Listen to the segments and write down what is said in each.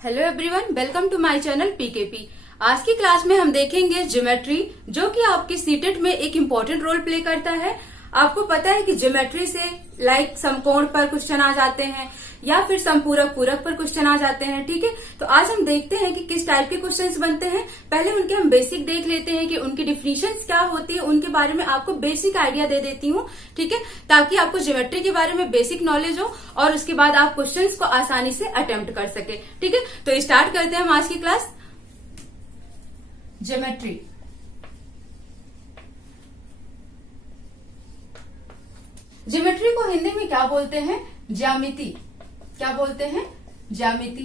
Hello everyone, welcome to my channel PKP. आज की class में हम देखेंगे ज्योमेट्री, जो कि आपके सीटेट में एक इम्पोर्टेंट रोल प्ले करता है। आपको पता है कि ज्योमेट्री से लाइक समकोण पर क्वेश्चन आ जाते हैं या फिर समपूरक पूरक पर क्वेश्चन आ जाते हैं। ठीक है, तो आज हम देखते हैं कि किस टाइप के क्वेश्चंस बनते हैं। पहले उनके हम बेसिक देख लेते हैं कि उनकी डिफिनीशंस क्या होती है, उनके बारे में आपको बेसिक आइडिया दे देती हूँ। ठीक है, ताकि आपको ज्योमेट्री के बारे में बेसिक नॉलेज हो और उसके बाद आप क्वेश्चंस को आसानी से अटेम्प्ट कर सके। ठीक है, तो स्टार्ट करते हैं हम आज की क्लास। ज्योमेट्री, ज्योमेट्री को हिंदी में क्या बोलते हैं? ज्यामिति। क्या बोलते हैं? ज्यामिति।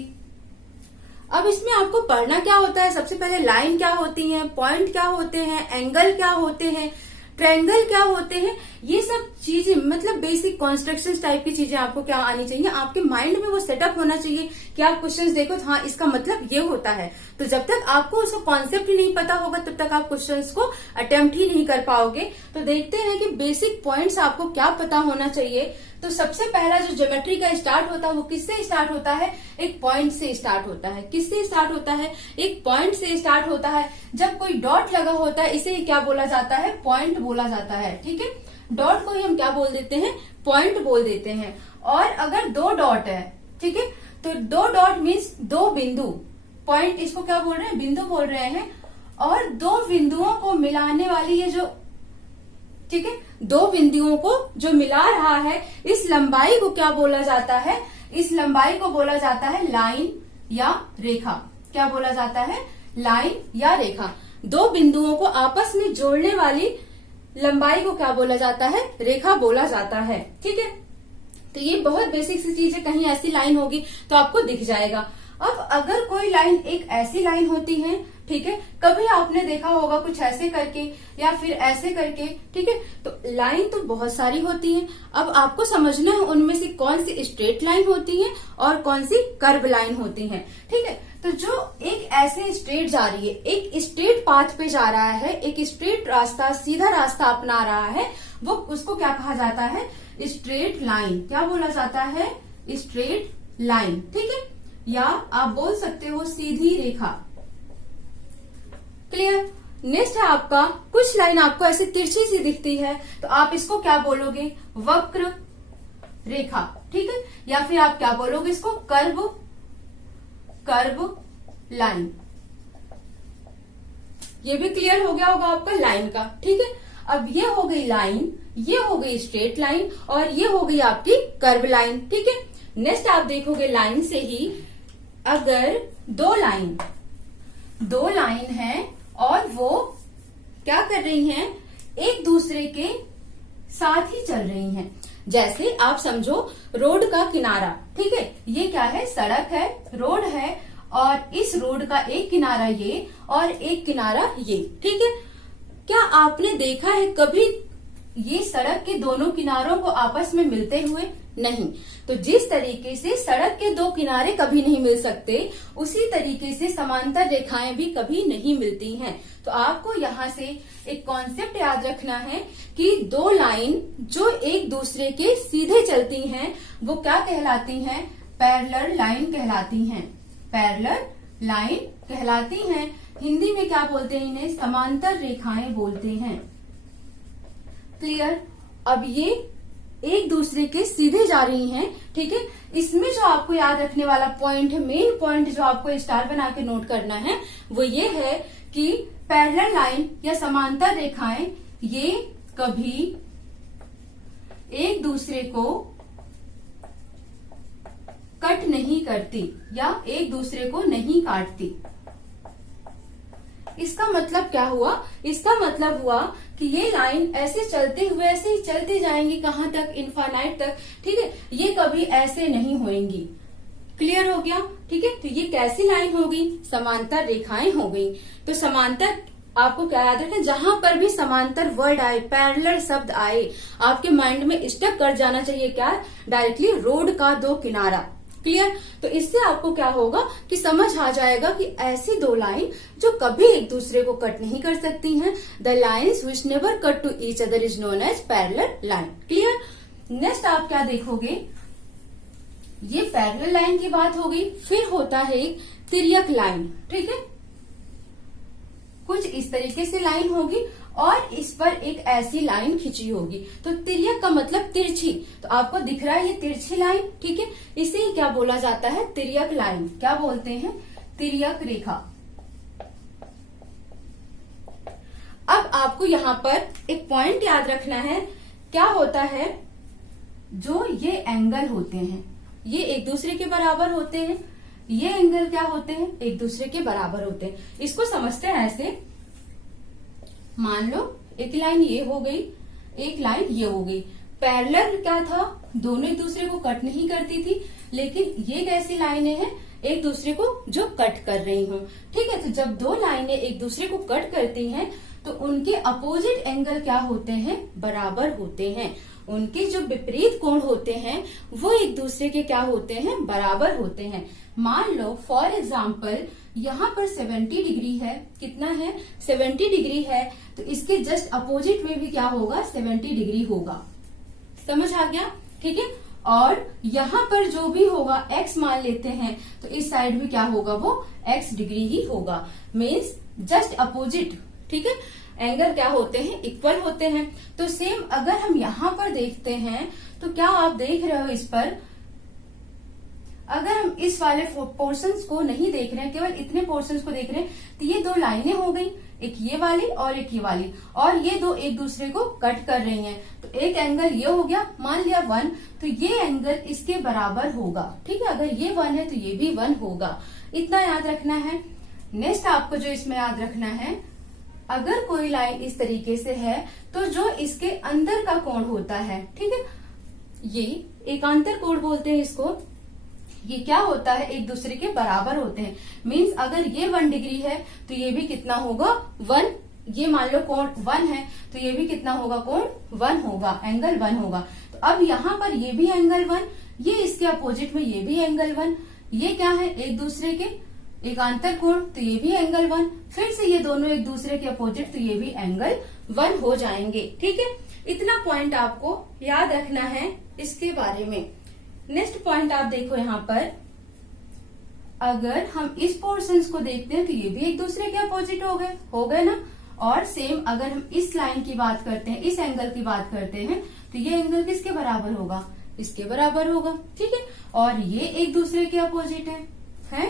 अब इसमें आपको पढ़ना क्या होता है? सबसे पहले लाइन क्या होती है, पॉइंट क्या होते हैं, एंगल क्या होते हैं, ट्रायंगल क्या होते हैं, ये सब चीजें मतलब बेसिक कॉन्स्ट्रक्शन टाइप की चीजें आपको क्या आनी चाहिए, आपके माइंड में वो सेटअप होना चाहिए कि आप क्वेश्चंस देखो तो हाँ इसका मतलब ये होता है। तो जब तक आपको उसका कॉन्सेप्ट ही नहीं पता होगा तब तक आप क्वेश्चंस को अटेम्प्ट ही नहीं कर पाओगे। तो देखते हैं कि बेसिक पॉइंट्स आपको क्या पता होना चाहिए। तो सबसे पहला जो ज्योमेट्री का स्टार्ट होता है वो किससे स्टार्ट होता है? एक पॉइंट से स्टार्ट होता है। किससे स्टार्ट होता है? एक पॉइंट से स्टार्ट होता है। जब कोई डॉट लगा होता है इसे क्या बोला जाता है? पॉइंट बोला जाता है। ठीक है, डॉट को ही हम क्या बोल देते हैं? पॉइंट बोल देते हैं। और अगर दो डॉट है, ठीक है, तो दो डॉट मीन्स दो बिंदु, पॉइंट इसको क्या बोल रहे हैं? बिंदु बोल रहे हैं। और दो बिंदुओं को मिलाने वाली ये जो, ठीक है, दो बिंदुओं को जो मिला रहा है इस लंबाई को क्या बोला जाता है? इस लंबाई को बोला जाता है लाइन या रेखा। क्या बोला जाता है? लाइन या रेखा। दो बिंदुओं को आपस में जोड़ने वाली लंबाई को क्या बोला जाता है? रेखा बोला जाता है। ठीक है, तो ये बहुत बेसिक सी चीज है। कहीं ऐसी लाइन होगी तो आपको दिख जाएगा। अब अगर कोई लाइन एक ऐसी लाइन होती है, ठीक है, कभी आपने देखा होगा कुछ ऐसे करके या फिर ऐसे करके, ठीक है, तो लाइन तो बहुत सारी होती है। अब आपको समझना है उनमें से कौन सी स्ट्रेट लाइन होती है और कौन सी कर्व लाइन होती है। ठीक है, तो जो एक ऐसे स्ट्रेट जा रही है, एक स्ट्रेट पाथ पे जा रहा है, एक स्ट्रेट रास्ता, सीधा रास्ता अपना रहा है, वो उसको क्या कहा जाता है? Straight line. क्या बोला जाता है? Straight line. ठीक है, या आप बोल सकते हो सीधी रेखा। क्लियर? नेक्स्ट है आपका, कुछ लाइन आपको ऐसे तिरछी सी दिखती है तो आप इसको क्या बोलोगे? वक्र रेखा। ठीक है, या फिर आप क्या बोलोगे इसको? Curve line. ये भी क्लियर हो गया होगा आपका लाइन का। ठीक है, अब ये हो गई लाइन, ये हो गई स्ट्रेट लाइन और ये हो गई आपकी कर्व लाइन। ठीक है, नेक्स्ट आप देखोगे लाइन से ही, अगर दो लाइन है और वो क्या कर रही हैं? एक दूसरे के साथ ही चल रही हैं। जैसे आप समझो रोड का किनारा, ठीक है, ये क्या है? सड़क है, रोड है, और इस रोड का एक किनारा ये और एक किनारा ये। ठीक है, क्या आपने देखा है कभी ये सड़क के दोनों किनारों को आपस में मिलते हुए? नहीं। तो जिस तरीके से सड़क के दो किनारे कभी नहीं मिल सकते, उसी तरीके से समांतर रेखाएं भी कभी नहीं मिलती हैं। तो आपको यहाँ से एक कॉन्सेप्ट याद रखना है कि दो लाइन जो एक दूसरे के सीधे चलती हैं वो क्या कहलाती हैं? पैरेलल लाइन कहलाती हैं। पैरेलल लाइन कहलाती हैं। हिंदी में क्या बोलते हैं इन्हें? समांतर रेखाएं बोलते हैं। क्लियर? अब ये एक दूसरे के सीधे जा रही हैं। ठीक है, इसमें जो आपको याद रखने वाला पॉइंट है, मेन पॉइंट जो आपको स्टार बना के नोट करना है वो ये है कि पैरेलल लाइन या समांतर रेखाएं ये कभी एक दूसरे को कट नहीं करती या एक दूसरे को नहीं काटती। इसका मतलब क्या हुआ? इसका मतलब हुआ कि ये लाइन ऐसे चलते हुए ऐसे ही चलती जाएंगी, कहां तक? इनफाइनाइट तक। ठीक है, ये कभी ऐसे नहीं होएंगी। क्लियर हो गया? ठीक है, तो ये कैसी लाइन हो गई? समांतर रेखाएं हो गई। तो समांतर आपको क्या याद रखें? जहां पर भी समांतर वर्ड आए, पैरेलल शब्द आए, आपके माइंड में स्टक कर जाना चाहिए क्या? डायरेक्टली रोड का दो किनारा। क्लियर? तो इससे आपको क्या होगा कि समझ आ जाएगा कि ऐसी दो लाइन जो कभी एक दूसरे को कट नहीं कर सकती हैं, the lines which never cut to each other is known as parallel line. Clear? Next आप क्या देखोगे? ये पैरेलल लाइन की बात हो गई। फिर होता है एक तिर्यक लाइन, ठीक है। कुछ इस तरीके से लाइन होगी और इस पर एक ऐसी लाइन खिंची होगी। तो तिर्यक का मतलब तिरछी। तो आपको दिख रहा है ये तिरछी लाइन, ठीक है। इसे ही क्या बोला जाता है? तिर्यक लाइन। क्या बोलते हैं? तिर्यक रेखा। अब आपको यहाँ पर एक पॉइंट याद रखना है। क्या होता है? जो ये एंगल होते हैं ये एक दूसरे के बराबर होते हैं। ये एंगल क्या होते हैं? एक दूसरे के बराबर होते हैं। इसको समझते हैं ऐसे, मान लो एक लाइन ये हो गई, एक लाइन ये हो गई। पैरेलल क्या था? दोनों एक दूसरे को कट नहीं करती थी, लेकिन ये कैसी लाइनें हैं? एक दूसरे को जो कट कर रही हूं, ठीक है। तो जब दो लाइनें एक दूसरे को कट करती हैं तो उनके अपोजिट एंगल क्या होते हैं? बराबर होते हैं। उनके जो विपरीत कोण होते हैं वो एक दूसरे के क्या होते हैं? बराबर होते हैं। मान लो फॉर एग्जाम्पल यहाँ पर 70 डिग्री है। कितना है? 70 डिग्री है। तो इसके जस्ट अपोजिट में भी क्या होगा? 70 डिग्री होगा। समझ आ गया? ठीक है। और यहाँ पर जो भी होगा x मान लेते हैं, तो इस साइड भी क्या होगा? वो x डिग्री ही होगा। मीन्स जस्ट अपोजिट, ठीक है। एंगल क्या होते हैं? इक्वल होते हैं। तो सेम अगर हम यहाँ पर देखते हैं तो क्या आप देख रहे हो? इस पर अगर हम इस वाले पोर्शंस को नहीं देख रहे हैं, केवल इतने पोर्शंस को देख रहे हैं, तो ये दो लाइनें हो गई, एक ये वाली और एक ये वाली, और ये दो एक दूसरे को कट कर रही हैं। तो एक एंगल ये हो गया, मान लिया 1, तो ये एंगल इसके बराबर होगा, ठीक है। अगर ये 1 है तो ये भी 1 होगा। इतना याद रखना है। नेक्स्ट आपको जो इसमें याद रखना है, अगर कोई लाइन इस तरीके से है तो जो इसके अंदर का कोण होता है, ठीक है, ये एकांतर कोण बोलते हैं इसको। ये क्या होता है? एक दूसरे के बराबर होते हैं। मीन्स अगर ये 1 डिग्री है तो ये भी कितना होगा? 1। ये मान लो कोण 1 है तो ये भी कितना होगा? कोण 1 होगा, एंगल 1 होगा। तो अब यहाँ पर ये भी एंगल 1, ये इसके अपोजिट में ये भी एंगल 1। ये क्या है? एक दूसरे के एकांतर कोण, तो ये भी एंगल 1। फिर से ये दोनों एक दूसरे के अपोजिट, तो ये भी एंगल 1 हो जाएंगे, ठीक है। इतना पॉइंट आपको याद रखना है इसके बारे में। नेक्स्ट पॉइंट आप देखो यहाँ पर, अगर हम इस पोर्शंस को देखते हैं तो ये भी एक दूसरे के अपोजिट हो गए ना। और सेम अगर हम इस लाइन की बात करते हैं, इस एंगल की बात करते हैं, तो ये एंगल किसके बराबर होगा? इसके बराबर होगा, ठीक है। और ये एक दूसरे के अपोजिट है?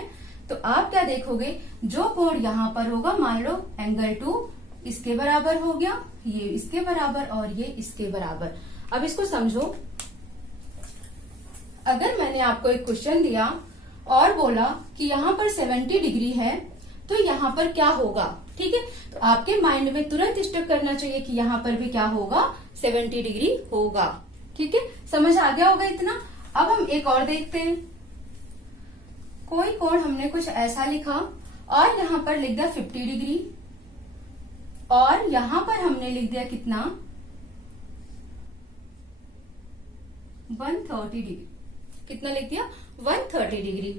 तो आप क्या देखोगे? जो कोण यहाँ पर होगा, मान लो एंगल 2 इसके बराबर हो गया, ये इसके बराबर और ये इसके बराबर। अब इसको समझो। अगर मैंने आपको एक क्वेश्चन दिया और बोला कि यहाँ पर 70 डिग्री है तो यहाँ पर क्या होगा, ठीक है, तो आपके माइंड में तुरंत स्टक करना चाहिए कि यहाँ पर भी क्या होगा? 70 डिग्री होगा, ठीक है। समझ आ गया होगा इतना। अब हम एक और देखते हैं। कोई कोण हमने कुछ ऐसा लिखा और यहाँ पर लिख दिया 50 डिग्री, और यहाँ पर हमने लिख दिया कितना? 130 डिग्री। कितना लिख दिया? 130 डिग्री।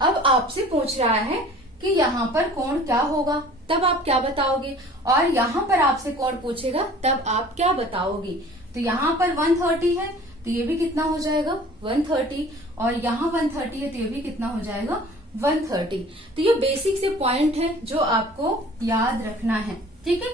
अब आपसे पूछ रहा है कि यहाँ पर कोण क्या होगा, तब आप क्या बताओगे? और यहाँ पर आपसे कोण पूछेगा तब आप क्या बताओगे? तो यहाँ पर 130 है तो ये भी कितना हो जाएगा? 130, और यहाँ 130 है तो ये भी कितना हो जाएगा? 130। तो ये बेसिक से पॉइंट है जो आपको याद रखना है, ठीक है।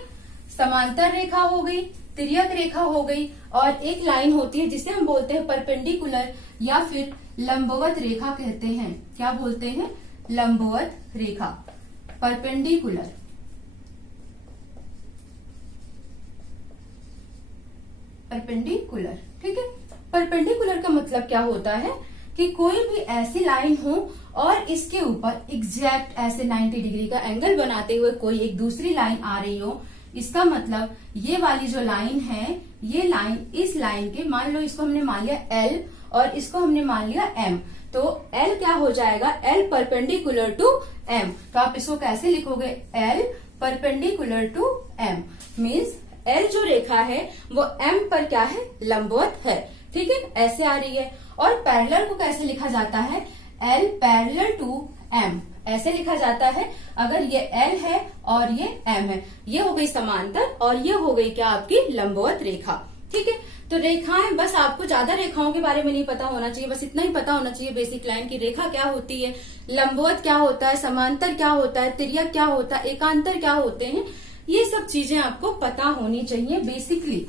समांतर रेखा हो गई, तिर्यक रेखा हो गई, और एक लाइन होती है जिसे हम बोलते हैं परपेंडिकुलर या फिर लंबवत रेखा कहते हैं। क्या बोलते हैं? लंबवत रेखा, परपेंडिकुलर। परपेंडिकुलर, ठीक है। परपेंडिकुलर का मतलब क्या होता है कि कोई भी ऐसी लाइन हो और इसके ऊपर एग्जैक्ट ऐसे 90 डिग्री का एंगल बनाते हुए कोई एक दूसरी लाइन आ रही हो। इसका मतलब ये वाली जो लाइन है, ये लाइन इस लाइन के, मान लो इसको हमने मान लिया L और इसको हमने मान लिया M, तो L क्या हो जाएगा? L perpendicular to M। तो आप इसको कैसे लिखोगे? L perpendicular to M means L जो रेखा है वो M पर क्या है? लंबवत है, ठीक है, ऐसे आ रही है। और पैरेलल को कैसे लिखा जाता है? L पैरेलल टू M ऐसे लिखा जाता है। अगर ये L है और ये M है, ये हो गई समांतर और ये हो गई क्या? आपकी लंबवत रेखा, ठीक है। तो रेखाएं, बस आपको ज्यादा रेखाओं के बारे में नहीं पता होना चाहिए, बस इतना ही पता होना चाहिए बेसिक लाइन की रेखा क्या होती है, लंबवत क्या होता है, समांतर क्या होता है, तिर्यक क्या होता है, एकांतर क्या होते हैं, ये सब चीजें आपको पता होनी चाहिए बेसिकली।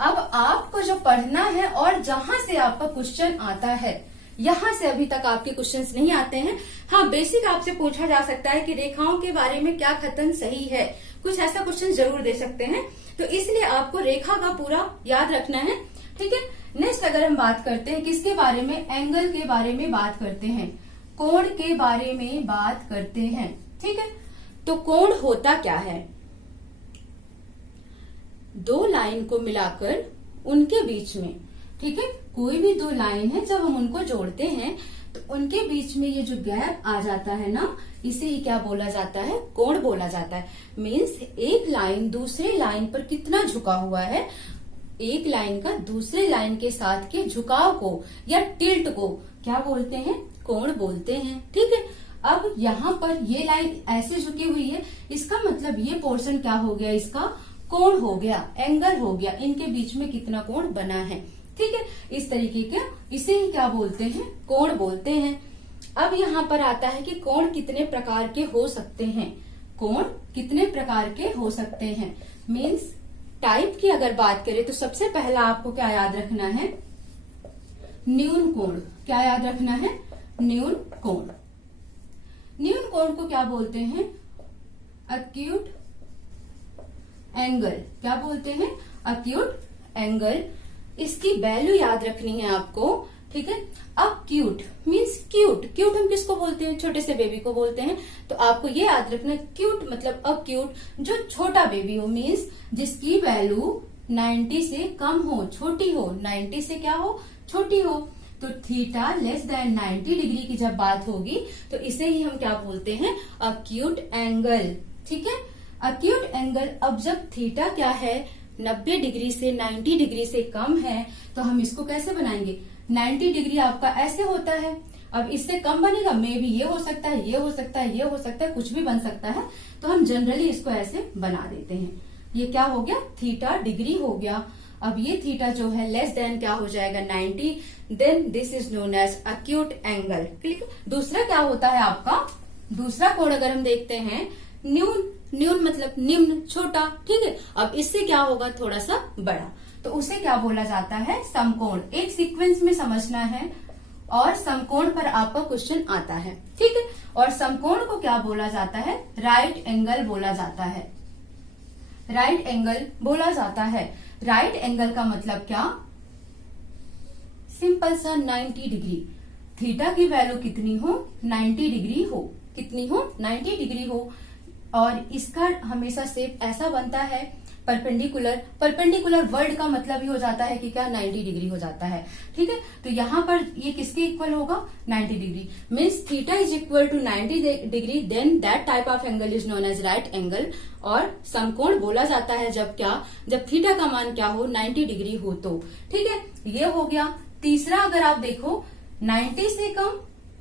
अब आपको जो पढ़ना है और जहां से आपका क्वेश्चन आता है, यहां से अभी तक आपके क्वेश्चंस नहीं आते हैं। हाँ, बेसिक आपसे पूछा जा सकता है कि रेखाओं के बारे में क्या कथन सही है, कुछ ऐसा क्वेश्चन जरूर दे सकते हैं, तो इसलिए आपको रेखा का पूरा याद रखना है। ठीक है, नेक्स्ट अगर हम बात करते हैं किसके बारे में, एंगल के बारे में बात करते हैं, कोण के बारे में बात करते हैं। ठीक है, तो कोण होता क्या है, दो लाइन को मिलाकर उनके बीच में, ठीक है, कोई भी दो लाइन है जब हम उनको जोड़ते हैं तो उनके बीच में ये जो गैप आ जाता है ना, इसे ही क्या बोला जाता है, कोण बोला जाता है। मीन्स एक लाइन दूसरे लाइन पर कितना झुका हुआ है, एक लाइन का दूसरे लाइन के साथ के झुकाव को या टिल्ट को क्या बोलते हैं, कोण बोलते हैं। ठीक है, अब यहाँ पर ये लाइन ऐसे झुकी हुई है, इसका मतलब ये पोर्शन क्या हो गया, इसका कोण हो गया, एंगल हो गया, इनके बीच में कितना कोण बना है। ठीक है, इस तरीके के इसे ही क्या बोलते हैं, कोण बोलते हैं। अब यहाँ पर आता है कि कोण कितने प्रकार के हो सकते हैं, कोण कितने प्रकार के हो सकते हैं, मीन्स टाइप की अगर बात करें तो सबसे पहला आपको क्या याद रखना है, न्यून कोण। क्या याद रखना है, न्यून कोण। न्यून कोण को क्या बोलते हैं, एक्यूट एंगल। क्या बोलते हैं, एक्यूट एंगल। इसकी वैल्यू याद रखनी है आपको। ठीक है, अब क्यूट मीन्स क्यूट, क्यूट हम किसको बोलते हैं, छोटे से बेबी को बोलते हैं, तो आपको ये याद रखना है क्यूट मतलब अक्यूट, जो छोटा बेबी हो, मीन्स जिसकी वैल्यू 90 से कम हो, छोटी हो, 90 से क्या हो, छोटी हो। तो थीटा लेस देन 90 डिग्री की जब बात होगी तो इसे ही हम क्या बोलते हैं, अक्यूट एंगल। ठीक है, अक्यूट एंगल। अब जब थीटा क्या है, 90 डिग्री से 90 डिग्री से कम है, तो हम इसको कैसे बनाएंगे, 90 डिग्री आपका ऐसे होता है, अब इससे कम बनेगा, मे भी ये हो सकता है, ये हो सकता है, ये हो सकता है, कुछ भी बन सकता है, तो हम जनरली इसको ऐसे बना देते हैं। ये क्या हो गया, थीटा डिग्री हो गया। अब ये थीटा जो है लेस देन क्या हो जाएगा, 90, then this is known as acute angle. Click. दूसरा क्या होता है आपका, दूसरा कोण अगर हम देखते हैं, न्यून। न्यून मतलब निम्न, छोटा। ठीक है, अब इससे क्या होगा, थोड़ा सा बड़ा, तो उसे क्या बोला जाता है, समकोण। एक सीक्वेंस में समझना है और समकोण पर आपका क्वेश्चन आता है। ठीक है, और समकोण को क्या बोला जाता है, राइट एंगल बोला जाता है, राइट एंगल बोला जाता है। राइट एंगल का मतलब क्या, सिंपल सा 90 डिग्री, थीटा की वैल्यू कितनी हो, 90 डिग्री हो, कितनी हो, 90 डिग्री हो, और इसका हमेशा शेप ऐसा बनता है परपेंडिकुलर। परपेंडिकुलर वर्ड का मतलब ही हो जाता है कि क्या, 90 डिग्री हो जाता है। ठीक है, तो यहाँ पर ये किसके इक्वल होगा, 90 degree. Means theta is equal to 90 degree, then that type of angle is known as right angle. और समकोण बोला जाता है जब क्या, जब थीटा का मान क्या हो, 90 डिग्री हो तो। ठीक है, ये हो गया। तीसरा अगर आप देखो, 90 से कम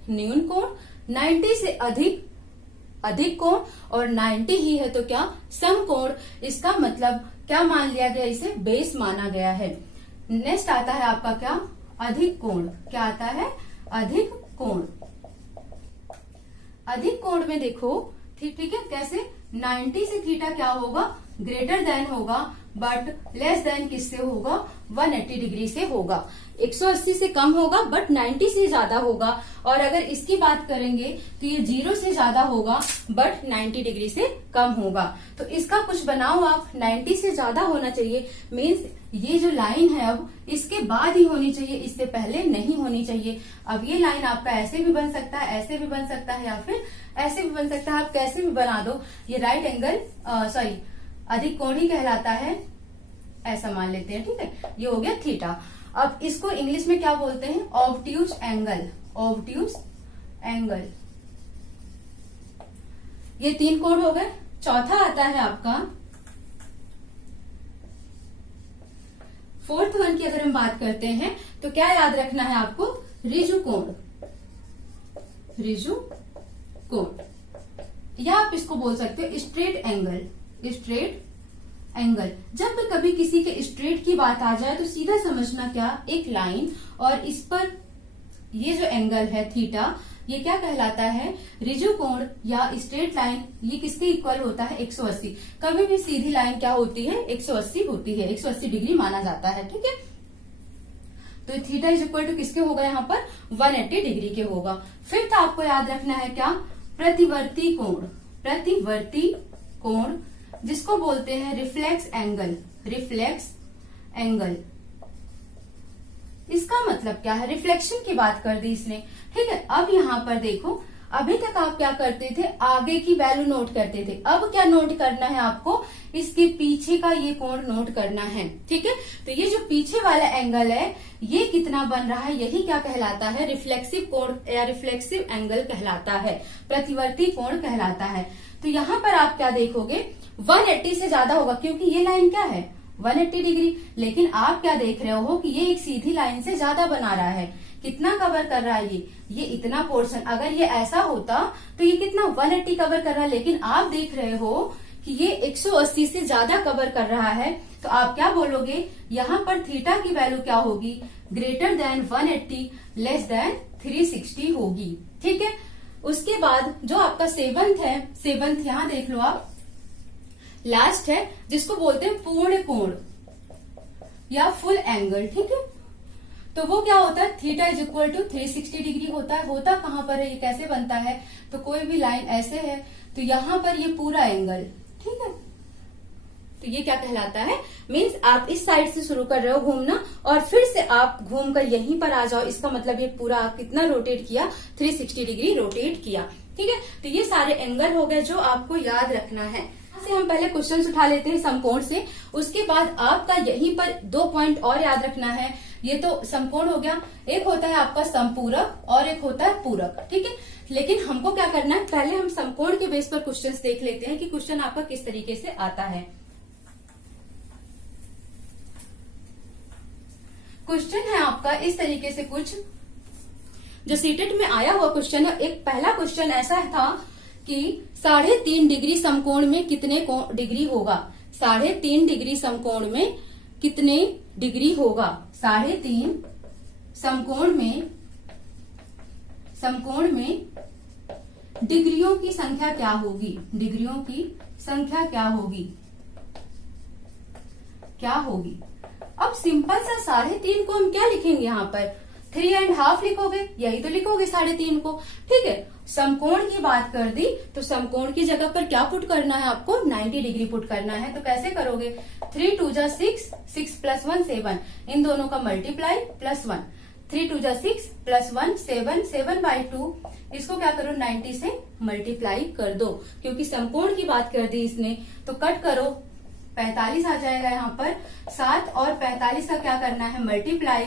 न्यून कोण, 90 से अधिक अधिक कोण, और 90 ही है तो क्या, समकोण। इसका मतलब क्या मान लिया गया, इसे बेस माना गया है। नेक्स्ट आता है आपका क्या, अधिक कोण। क्या आता है, अधिक कोण। अधिक कोण में देखो, ठीक है, कैसे, 90 से थीटा क्या होगा, ग्रेटर देन होगा, बट लेस देन किससे होगा, 180 डिग्री से होगा। 180 से कम होगा बट 90 से ज्यादा होगा। और अगर इसकी बात करेंगे तो ये 0 से ज्यादा होगा बट 90 डिग्री से कम होगा। तो इसका कुछ बनाओ आप, 90 से ज्यादा होना चाहिए, मीन्स ये जो लाइन है अब इसके बाद ही होनी चाहिए, इससे पहले नहीं होनी चाहिए। अब ये लाइन आपका ऐसे भी बन सकता है, ऐसे भी बन सकता है, या फिर ऐसे भी बन सकता है, आप कैसे भी बना दो, ये राइट एंगल सॉरी अधिक कोण ही कहलाता है, ऐसा मान लेते हैं। ठीक है, ये हो गया थीटा। अब इसको इंग्लिश में क्या बोलते हैं, ऑब्ट्यूज एंगल। ऑब्ट्यूज एंगल, ये 3 कोण हो गए। चौथा आता है आपका, फोर्थ वन की अगर हम बात करते हैं तो क्या याद रखना है आपको, रिजु कोण। रिजु कोण, या आप इसको बोल सकते हो स्ट्रेट एंगल। Straight angle. जब भी कभी किसी के स्ट्रेट की बात आ जाए तो सीधा समझना क्या, एक लाइन और इस पर ये जो एंगल है थीटा, ये क्या कहलाता है, ऋजु कोण या स्ट्रेट लाइन, ये किसके इक्वल होता है, 180। कभी भी सीधी लाइन क्या होती है, 180 होती है, 180 डिग्री माना जाता है। ठीक है, तो थीटा इज इक्वल टू किसके होगा, यहाँ पर 180 डिग्री के होगा। फिर तो आपको याद रखना है क्या, प्रतिवर्ती कोण, प्रतिवर्ती कोण जिसको बोलते हैं रिफ्लेक्स एंगल, रिफ्लेक्स एंगल। इसका मतलब क्या है, रिफ्लेक्शन की बात कर दी इसने। ठीक है, अब यहाँ पर देखो, अभी तक आप क्या करते थे, आगे की वैल्यू नोट करते थे, अब क्या नोट करना है आपको, इसके पीछे का ये कोण नोट करना है। ठीक है, तो ये जो पीछे वाला एंगल है ये कितना बन रहा है, यही क्या कहलाता है, रिफ्लेक्सिव कोण या रिफ्लेक्सिव एंगल कहलाता है, प्रतिवर्ती कोण कहलाता है। तो यहाँ पर आप क्या देखोगे, 180 से ज्यादा होगा, क्योंकि ये लाइन क्या है 180 डिग्री, लेकिन आप क्या देख रहे हो कि ये एक सीधी लाइन से ज्यादा बना रहा है। कितना कवर कर रहा है ये इतना पोर्शन। अगर ये ऐसा होता तो ये कितना 180 कवर कर रहा है, लेकिन आप देख रहे हो कि ये 180 से ज्यादा कवर कर रहा है। तो आप क्या बोलोगे, यहाँ पर थीटा की वैल्यू क्या होगी, ग्रेटर देन 180 लेस देन 360 होगी। ठीक है, उसके बाद जो आपका सेवंथ है, सेवंथ यहाँ देख लो आप, लास्ट है जिसको बोलते हैं पूर्ण कोण या फुल एंगल। ठीक है, तो वो क्या होता है, theta is equal to 360 degree होता है। होता कहाँ पर है, ये कैसे बनता है, तो कोई भी लाइन ऐसे है तो यहाँ पर ये पूरा एंगल। ठीक है, तो ये क्या कहलाता है, मीन्स आप इस साइड से शुरू कर रहे हो घूमना और फिर से आप घूमकर यहीं पर आ जाओ, इसका मतलब ये पूरा आप कितना रोटेट किया, 360 डिग्री रोटेट किया। ठीक है, तो ये सारे एंगल हो गए जो आपको याद रखना है। से हम पहले क्वेश्चन उठा लेते हैं समकोण से, उसके बाद आपका यहीं पर 2 पॉइंट और याद रखना है। ये तो समकोण हो गया, एक होता है आपका समपूरक और एक होता है पूरक। ठीक है, लेकिन हमको क्या करना है, पहले हम समकोण के बेस पर क्वेश्चंस देख लेते हैं कि क्वेश्चन आपका किस तरीके से आता है। क्वेश्चन है आपका इस तरीके से, कुछ जो सीटेट में आया हुआ क्वेश्चन है। एक पहला क्वेश्चन ऐसा था कि 3.5 डिग्री समकोण में कितने डिग्री होगा, 3.5 डिग्री समकोण में कितने डिग्री होगा, 3.5 समकोण में डिग्रियों की संख्या क्या होगी, डिग्रियों की संख्या क्या होगी। अब सिंपल सा 3.5 को हम क्या लिखेंगे, यहाँ पर 3.5 लिखोगे, यही तो लिखोगे 3.5 को। ठीक है, समकोण की बात कर दी तो समकोण की जगह पर क्या पुट करना है आपको, 90 डिग्री पुट करना है। तो कैसे करोगे, 3 2 जा 6, 6 + 1 7, इन दोनों का मल्टीप्लाई +1, 3 2 जा 6 + 1 7, 7/2, इसको क्या करो 90 से मल्टीप्लाई कर दो, क्योंकि समकोण की बात कर दी इसने। तो कट करो, 45 आ जाएगा यहाँ पर, 7 और 45 का क्या करना है मल्टीप्लाई,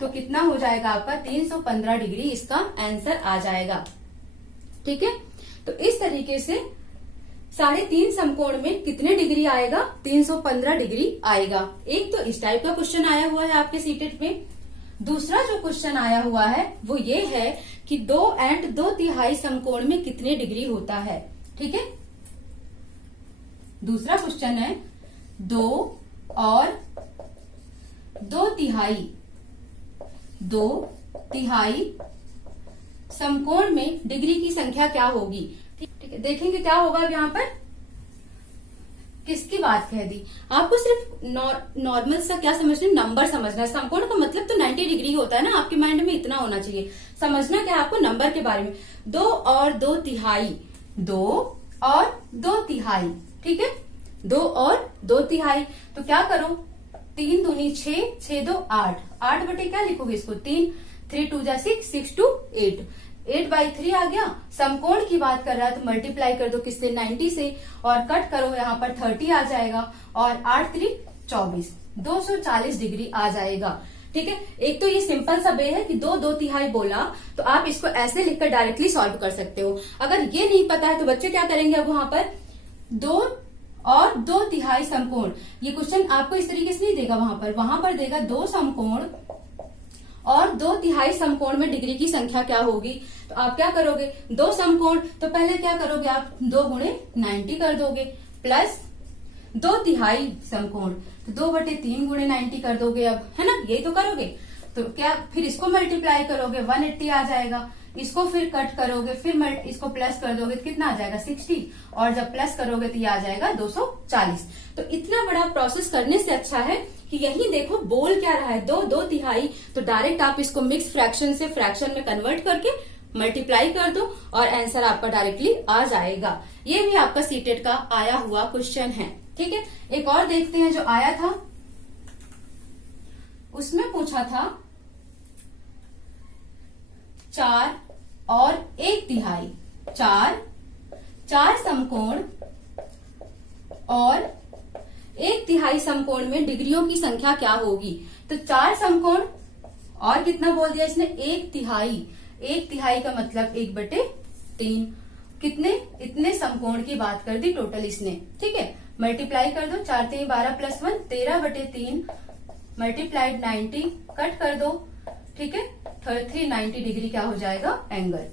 तो कितना हो जाएगा आपका 315 डिग्री, इसका आंसर आ जाएगा। ठीक है, तो इस तरीके से 3.5 समकोण में कितने डिग्री आएगा, 315 डिग्री आएगा। एक तो इस टाइप का क्वेश्चन आया हुआ है आपके सीटेट में। दूसरा जो क्वेश्चन आया हुआ है वो ये है कि 2 और 2/3 समकोण में कितने डिग्री होता है। ठीक है, दूसरा क्वेश्चन है 2 और 2/3 समकोण में डिग्री की संख्या क्या होगी। ठीक है, देखेंगे क्या होगा यहाँ पर, किसकी बात कह दी। आपको सिर्फ नॉर्मल सा क्या समझना, नंबर समझना है। समकोण का मतलब तो 90 डिग्री होता है ना, आपके माइंड में इतना होना चाहिए। समझना क्या आपको नंबर के बारे में, 2 और 2/3, 2 और 2/3। ठीक है, 2 और 2/3, तो क्या करो, 3 दूनी 6, 6 2 8, 8 बटे क्या लिखोगे इसको 3, 3 2 जा 6, 6 2 8, 8/3 आ गया। समकोण की बात कर रहा है तो मल्टीप्लाई कर दो किससे, 90 से, और कट करो यहाँ पर 30 आ जाएगा, और 8 3 24, 240 डिग्री आ जाएगा। ठीक है, एक तो ये सिंपल सा वे है कि 2 2/3 बोला तो आप इसको ऐसे लिखकर डायरेक्टली सॉल्व कर सकते हो। अगर ये नहीं पता है तो बच्चे क्या करेंगे, अब वहां पर 2 और 2/3 समकोण, ये क्वेश्चन आपको इस तरीके से नहीं देगा, वहां पर देगा 2 समकोण और 2/3 समकोण में डिग्री की संख्या क्या होगी। तो आप क्या करोगे, 2 समकोण, तो पहले क्या करोगे आप 2 × 90 कर दोगे, प्लस 2 तिहाई समकोण, तो 2/3 गुणे 90 कर दोगे अब, है ना, यही तो करोगे। तो क्या फिर इसको मल्टीप्लाई करोगे 180 आ जाएगा, इसको फिर कट करोगे, फिर इसको प्लस कर दोगे तो कितना आ जाएगा 60, और जब प्लस करोगे तो ये आ जाएगा 240। तो इतना बड़ा प्रोसेस करने से अच्छा है कि यही देखो बोल क्या रहा है, 2 तिहाई, तो डायरेक्ट आप इसको मिक्स फ्रैक्शन से फ्रैक्शन में कन्वर्ट करके मल्टीप्लाई कर दो और आंसर आपका डायरेक्टली आ जाएगा। ये भी आपका सीटेट का आया हुआ क्वेश्चन है। ठीक है, एक और देखते हैं जो आया था, उसमें पूछा था 4 और 1 तिहाई, 4 समकोण और 1 तिहाई समकोण में डिग्रियों की संख्या क्या होगी। तो 4 समकोण और कितना बोल दिया इसने, 1 तिहाई, 1 तिहाई का मतलब 1/3, कितने, इतने समकोण की बात कर दी टोटल इसने। ठीक है, मल्टीप्लाई कर दो, 4 3 12 + 1 13/3 मल्टीप्लाइड 90, कट कर दो। ठीक है, 390 डिग्री क्या हो जाएगा एंगल।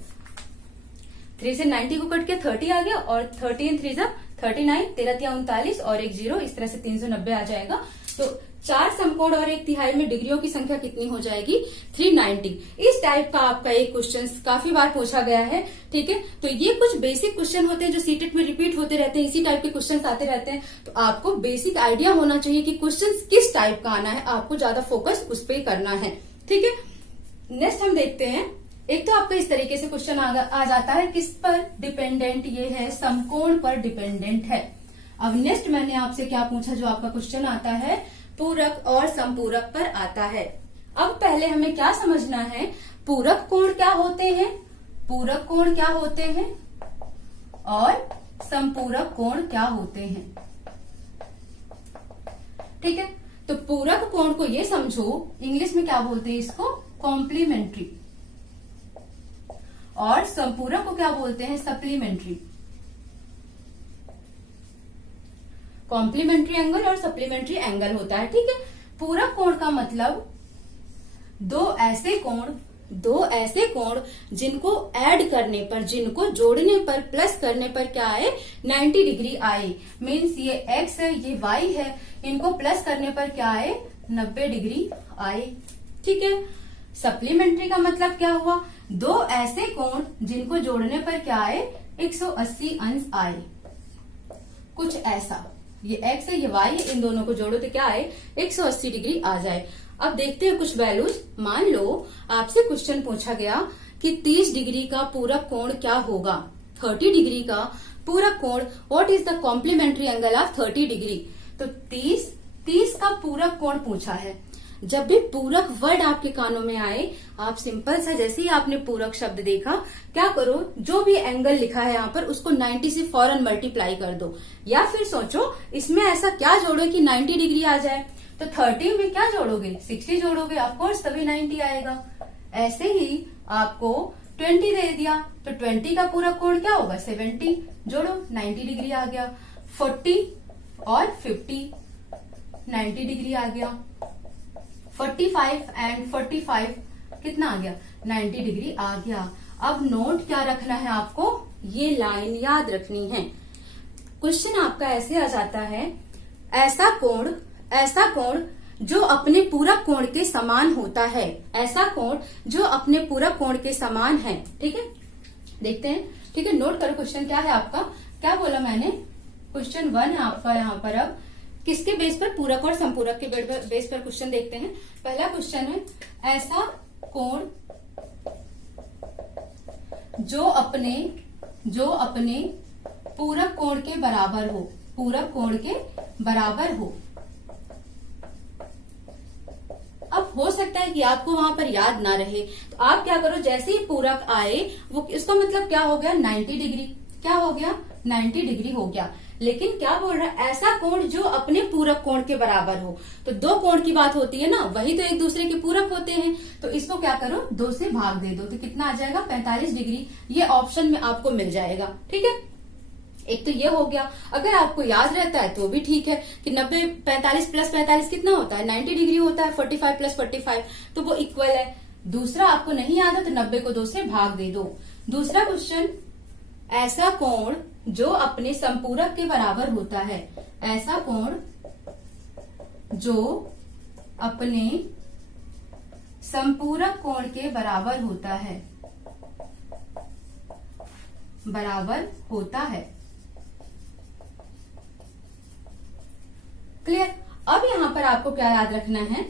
3 से 90 को कट किया 30 आ गया, और 13 3 जा 39, 13 3 39 और 1 0, इस तरह से 390 आ जाएगा। तो 4 समकोण और 1 तिहाई में डिग्रियों की संख्या कितनी हो जाएगी 390। इस टाइप का आपका एक क्वेश्चन काफी बार पूछा गया है। ठीक है, तो ये कुछ बेसिक क्वेश्चन होते हैं जो सीटेट में रिपीट होते रहते हैं, इसी टाइप के क्वेश्चन आते रहते हैं। तो आपको बेसिक आइडिया होना चाहिए कि क्वेश्चन किस टाइप का आना है, आपको ज्यादा फोकस उस पर करना है। ठीक है, नेक्स्ट हम देखते हैं, एक तो आपका इस तरीके से क्वेश्चन आ जाता है, किस पर डिपेंडेंट ये है, समकोण पर डिपेंडेंट है। अब नेक्स्ट मैंने आपसे क्या पूछा, जो आपका क्वेश्चन आता है पूरक और संपूरक पर आता है। अब पहले हमें क्या समझना है, पूरक कोण क्या होते हैं, पूरक कोण क्या होते हैं और संपूरक कोण क्या होते हैं। ठीक है, तो पूरक कोण को ये समझो, इंग्लिश में क्या बोलते हैं इसको, कॉम्प्लीमेंट्री, और संपूरक को क्या बोलते हैं, सप्लीमेंट्री। कॉम्प्लीमेंट्री एंगल और सप्लीमेंट्री एंगल होता है। ठीक है, पूरक कोण का मतलब दो ऐसे कोण जिनको ऐड करने पर, जिनको जोड़ने पर, प्लस करने पर क्या आए 90 डिग्री आए। मीन्स ये x है, ये y है, इनको प्लस करने पर क्या आए 90 डिग्री आए। ठीक है, सप्लीमेंट्री का मतलब क्या हुआ, दो ऐसे कोण जिनको जोड़ने पर क्या आए 180 अंश आए, कुछ ऐसा। ये x है, ये y है, इन दोनों को जोड़ो तो क्या आए 180 डिग्री आ जाए। अब देखते हैं कुछ वैल्यूज। मान लो आपसे क्वेश्चन पूछा गया कि 30 डिग्री का पूरक कोण क्या होगा, 30 डिग्री का पूरक कोण, what is the complementary angle of 30 degree. तो 30 का पूरक कोण पूछा है। जब भी पूरक वर्ड आपके कानों में आए, आप सिंपल सा, जैसे ही आपने पूरक शब्द देखा, क्या करो, जो भी एंगल लिखा है यहाँ पर उसको 90 से फौरन मल्टीप्लाई कर दो, या फिर सोचो इसमें ऐसा क्या जोड़ो कि 90 डिग्री आ जाए। तो 30 में क्या जोड़ोगे 60 जोड़ोगे, ऑफकोर्स तभी 90 आएगा। ऐसे ही आपको 20 दे दिया तो 20 का पूरक कोण क्या होगा 70, जोड़ो 90 डिग्री आ गया। 40 और 50 90 डिग्री आ गया। 45 एंड 45 कितना आ गया 90 डिग्री आ गया। अब नोट क्या रखना है आपको, ये लाइन याद रखनी है। क्वेश्चन आपका ऐसे आ जाता है, ऐसा कोण जो अपने पूरक कोण के समान होता है, ऐसा कोण जो अपने पूरक कोण के समान है। ठीक है, देखते हैं। ठीक है, नोट करो क्वेश्चन क्या है आपका, क्या बोला मैंने, क्वेश्चन 1 है आपका यहाँ पर। अब किसके बेस पर, पूरक और संपूरक के बेस पर क्वेश्चन देखते हैं। पहला क्वेश्चन है, ऐसा कोण जो अपने पूरक कोण के बराबर हो, पूरक कोण के बराबर हो। अब हो सकता है कि आपको वहां पर याद ना रहे, तो आप क्या करो, जैसे ही पूरक आए वो उसका मतलब क्या हो गया 90 डिग्री, क्या हो गया 90 डिग्री हो गया। लेकिन क्या बोल रहा है, ऐसा कोण जो अपने पूरक कोण के बराबर हो। तो दो कोण की बात होती है ना, वही तो एक दूसरे के पूरक होते हैं। तो इसको क्या करो 2 से भाग दे दो, तो कितना आ जाएगा 45 डिग्री। ये ऑप्शन में आपको मिल जाएगा। ठीक है, एक तो ये हो गया। अगर आपको याद रहता है तो भी ठीक है कि 90 45 प्लस 45 कितना होता है 90 डिग्री होता है, 45 प्लस 45 तो वो इक्वल है। दूसरा आपको नहीं याद है तो 90 को 2 से भाग दे दो। दूसरा क्वेश्चन, ऐसा कोण जो अपने संपूरक के बराबर होता है, ऐसा कोण जो अपने संपूरक कोण के बराबर होता है, बराबर होता है। क्लियर। अब यहां पर आपको क्या याद रखना है,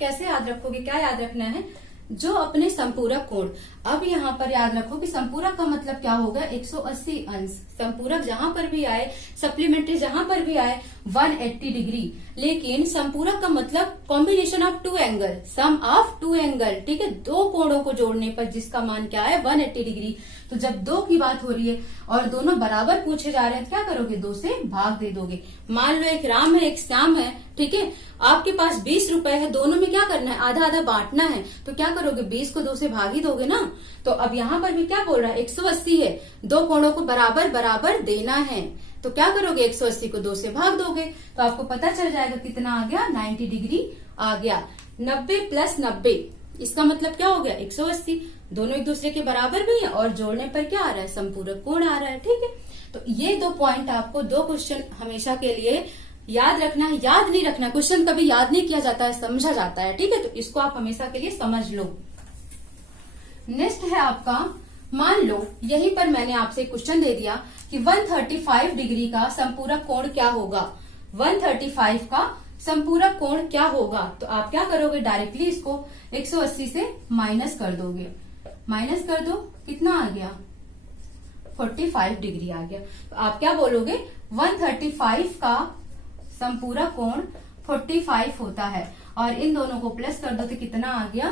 कैसे याद रखोगे, क्या याद रखना है, जो अपने संपूरक कोण। अब यहाँ पर याद रखो कि संपूरक का मतलब क्या होगा, 180 अंश। संपूरक जहां पर भी आए, सप्लीमेंट्री जहां पर भी आए 180 डिग्री। लेकिन संपूरक का मतलब combination of two angle, sum of two angle, ठीक है। दो कोणों को जोड़ने पर जिसका मान क्या है 180 डिग्री। तो जब दो की बात हो रही है और दोनों बराबर पूछे जा रहे हैं, तो क्या करोगे, 2 से भाग दे दोगे। मान लो एक राम है एक श्याम है, ठीक है, आपके पास 20 रुपए है, दोनों में क्या करना है, आधा आधा बांटना है। तो क्या करोगे, 20 को 2 से भाग ही दोगे ना। तो अब यहाँ पर भी क्या बोल रहा है, 180 है, दो कोणों को बराबर बराबर देना है। तो क्या करोगे, 180 को 2 से भाग दोगे, तो आपको पता चल जाएगा कितना आ गया, 90 डिग्री आ गया। 90 प्लस 90, इसका मतलब क्या हो गया, 180। दोनों एक दूसरे के बराबर भी है और जोड़ने पर क्या आ रहा है, संपूरक कोण आ रहा है, ठीक है। तो ये 2 पॉइंट आपको, 2 क्वेश्चन हमेशा के लिए याद रखना है। याद नहीं रखना, क्वेश्चन कभी याद नहीं किया जाता है, समझा जाता है, ठीक है। तो इसको आप हमेशा के लिए समझ लो। नेक्स्ट है आपका, मान लो यहीं पर मैंने आपसे क्वेश्चन दे दिया कि 135 डिग्री का संपूरक कोण क्या होगा, 135 का संपूरक कोण क्या होगा। तो आप क्या करोगे, डायरेक्टली इसको 180 से माइनस कर दोगे। माइनस कर दो, कितना आ गया, 45 डिग्री आ गया। तो आप क्या बोलोगे, 135 का संपूरक कोण 45 होता है और इन दोनों को प्लस कर दो तो कितना आ गया,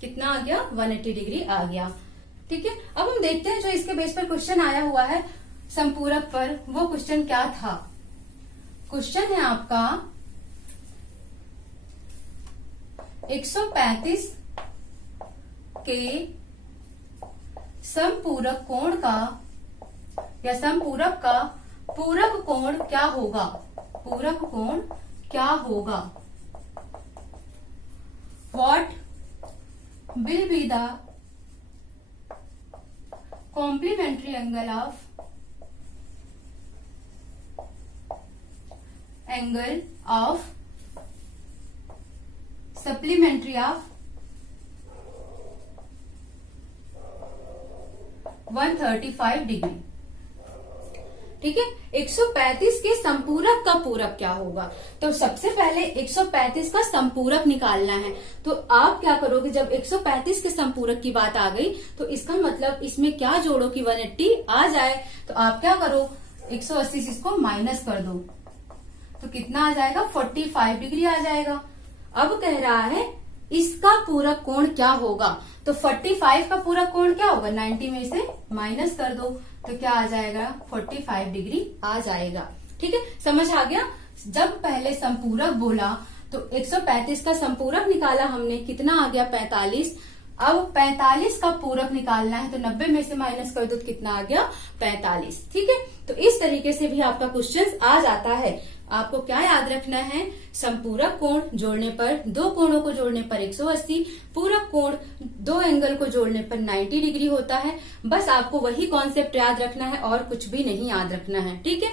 कितना आ गया, 180 डिग्री आ गया, ठीक है। अब हम देखते हैं जो इसके बेस पर क्वेश्चन आया हुआ है संपूरक पर, वो क्वेश्चन क्या था। क्वेश्चन है आपका 135 के संपूरक कोण का या संपूरक का पूरक कोण क्या होगा, पूरक कोण क्या होगा। What will be the complementary angle of supplementary of 135 degree, ठीक है। 135 के संपूरक का पूरक क्या होगा। तो सबसे पहले 135 का संपूरक निकालना है। तो आप क्या करोगे, जब 135 के संपूरक की बात आ गई तो इसका मतलब इसमें क्या जोड़ो कि 180 आ जाए। तो आप क्या करो, 180 से इसको माइनस कर दो तो कितना आ जाएगा, 45 डिग्री आ जाएगा। अब कह रहा है इसका पूरक कोण क्या होगा। तो 45 का पूरक कोण क्या होगा, 90 में से माइनस कर दो तो क्या आ जाएगा, 45 डिग्री आ जाएगा, ठीक है। समझ आ गया। जब पहले संपूरक बोला तो 135 का संपूरक निकाला हमने, कितना आ गया, 45। अब 45 का पूरक निकालना है तो 90 में से माइनस कर दो तो कितना आ गया, 45, ठीक है। तो इस तरीके से भी आपका क्वेश्चन आ जाता है। आपको क्या याद रखना है, संपूरक कोण जोड़ने पर, दो कोणों को जोड़ने पर 180, पूरक कोण दो एंगल को जोड़ने पर 90 डिग्री होता है। बस आपको वही कॉन्सेप्ट याद रखना है और कुछ भी नहीं याद रखना है, ठीक है।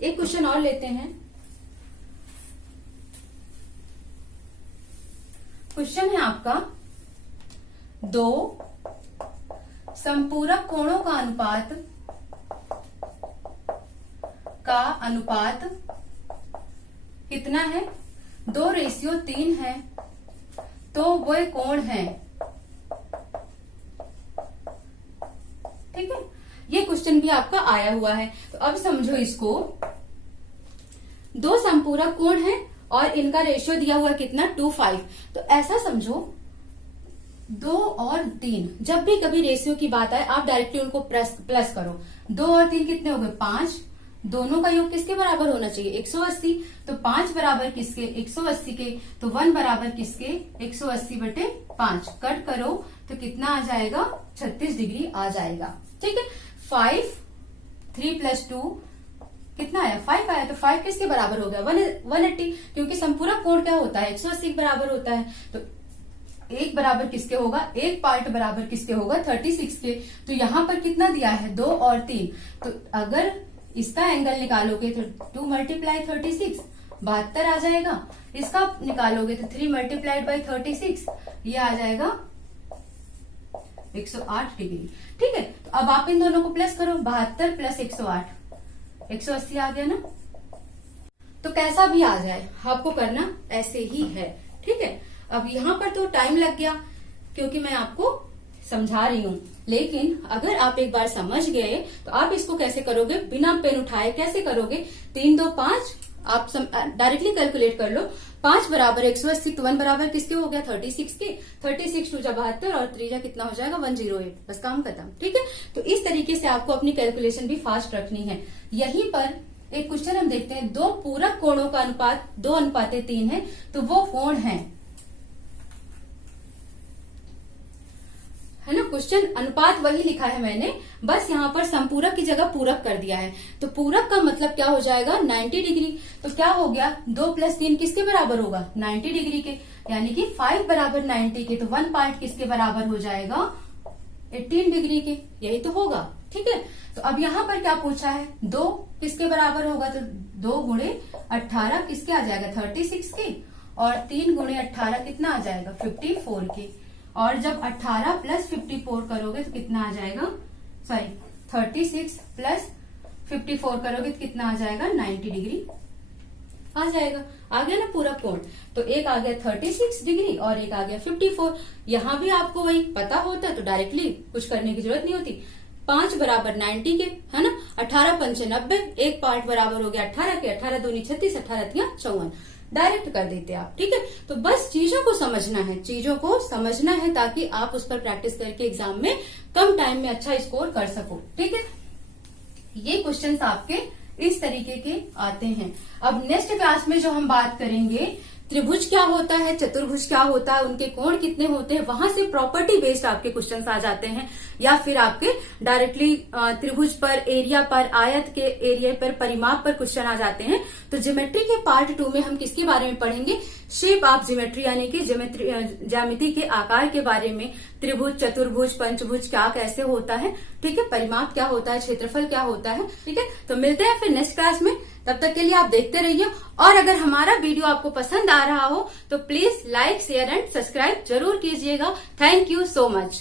एक क्वेश्चन और लेते हैं। क्वेश्चन है आपका, दो संपूरक कोणों का अनुपात कितना है, 2:3 है, तो वह कोण है, ठीक है। ये क्वेश्चन भी आपका आया हुआ है। तो अब समझो इसको, दो संपूरक कोण है और इनका रेशियो दिया हुआ कितना, 2:5। तो ऐसा समझो 2 और 3, जब भी कभी रेशियो की बात आए आप डायरेक्टली उनको प्लस करो। 2 और 3 कितने हो गए, 5। दोनों का योग किसके बराबर होना चाहिए, 180। तो 5 बराबर किसके, 180 के। तो 1 बराबर किसके, 180/5। कट करो तो कितना आ जाएगा, 36 डिग्री आ जाएगा, ठीक है। 5, 3 + 2 कितना आया, 5 आया। तो 5 किसके बराबर हो गया, 180, क्योंकि संपूरक कोण क्या होता है, 180 के बराबर होता है। तो एक बराबर किसके होगा, एक पार्ट बराबर किसके होगा 36 के। तो यहाँ पर कितना दिया है 2 और 3, तो अगर इसका एंगल निकालोगे तो 2 मल्टीप्लाई 36 72 आ जाएगा, इसका निकालोगे तो 3 मल्टीप्लाइड बाई 36 ये आ जाएगा 108 डिग्री। ठीक है, तो अब आप इन दोनों को प्लस करो, 72 प्लस 108 180 आ गया ना। तो कैसा भी आ जाए आपको करना ऐसे ही है। ठीक है, अब यहाँ पर तो टाइम लग गया क्योंकि मैं आपको समझा रही हूँ, लेकिन अगर आप एक बार समझ गए तो आप इसको कैसे करोगे, बिना पेन उठाए कैसे करोगे। 3 2 5 आप डायरेक्टली कैलकुलेट कर लो। 5 बराबर 180, तो 1 बराबर किसके हो गया 36 के। 36 2 72 और 3 कितना हो जाएगा 108, बस काम खत्म। ठीक है, तो इस तरीके से आपको अपनी कैलकुलेशन भी फास्ट रखनी है। यहीं पर एक क्वेश्चन हम देखते हैं, 2 पूरक कोणों का अनुपात 2:3 है, तो वो कोण है ना। क्वेश्चन अनुपात वही लिखा है मैंने, बस यहाँ पर संपूरक की जगह पूरक कर दिया है। तो पूरक का मतलब क्या हो जाएगा 90 डिग्री। तो क्या हो गया 2 + 3 किसके बराबर होगा 90 डिग्री के, यानी कि 5 बराबर 90 के, तो 1 पार्ट किसके बराबर हो जाएगा 18 डिग्री के, यही तो होगा। ठीक है, तो अब यहाँ पर क्या पूछा है 2 किसके बराबर होगा, तो 2 गुणे 18 किसके आ जाएगा 36 के, और 3 गुणे 18 कितना आ जाएगा 54 के। और जब 18 + 54 करोगे तो कितना आ जाएगा, सॉरी 36 + 54 करोगे तो कितना आ जाएगा 90 डिग्री आ जाएगा। आ गया ना पूरा कोण। तो एक आ गया 36 डिग्री और एक आ गया 54। यहाँ भी आपको वही पता होता तो डायरेक्टली कुछ करने की जरूरत नहीं होती। 5 बराबर 90 के, है ना, 18 पंचे 90, एक पार्ट बराबर हो गया 18 के, 18 दूनी 36, 18 तिया 54, डायरेक्ट कर देते आप। ठीक है, तो बस चीजों को समझना है, चीजों को समझना है ताकि आप उस पर प्रैक्टिस करके एग्जाम में कम टाइम में अच्छा स्कोर कर सको। ठीक है, ये क्वेश्चंस आपके इस तरीके के आते हैं। अब नेक्स्ट क्लास में जो हम बात करेंगे त्रिभुज क्या होता है, चतुर्भुज क्या होता है, उनके कोण कितने होते हैं, वहां से प्रॉपर्टी बेस्ड आपके क्वेश्चंस आ जाते हैं, या फिर आपके डायरेक्टली त्रिभुज पर, एरिया पर, आयत के एरिया पर, परिमाप पर क्वेश्चन आ जाते हैं। तो ज्योमेट्री के पार्ट 2 में हम किसके बारे में पढ़ेंगे, शेप ऑफ ज्योमेट्री, यानी कि ज्यामिति के आकार के बारे में, त्रिभुज, चतुर्भुज, पंचभुज क्या कैसे होता है। ठीक है, परिमाप क्या होता है, क्षेत्रफल क्या होता है। ठीक है, तो मिलते हैं फिर नेक्स्ट क्लास में, तब तक के लिए आप देखते रहिए। और अगर हमारा वीडियो आपको पसंद आ रहा हो तो please like, share and subscribe जरूर कीजिएगा। Thank you so much.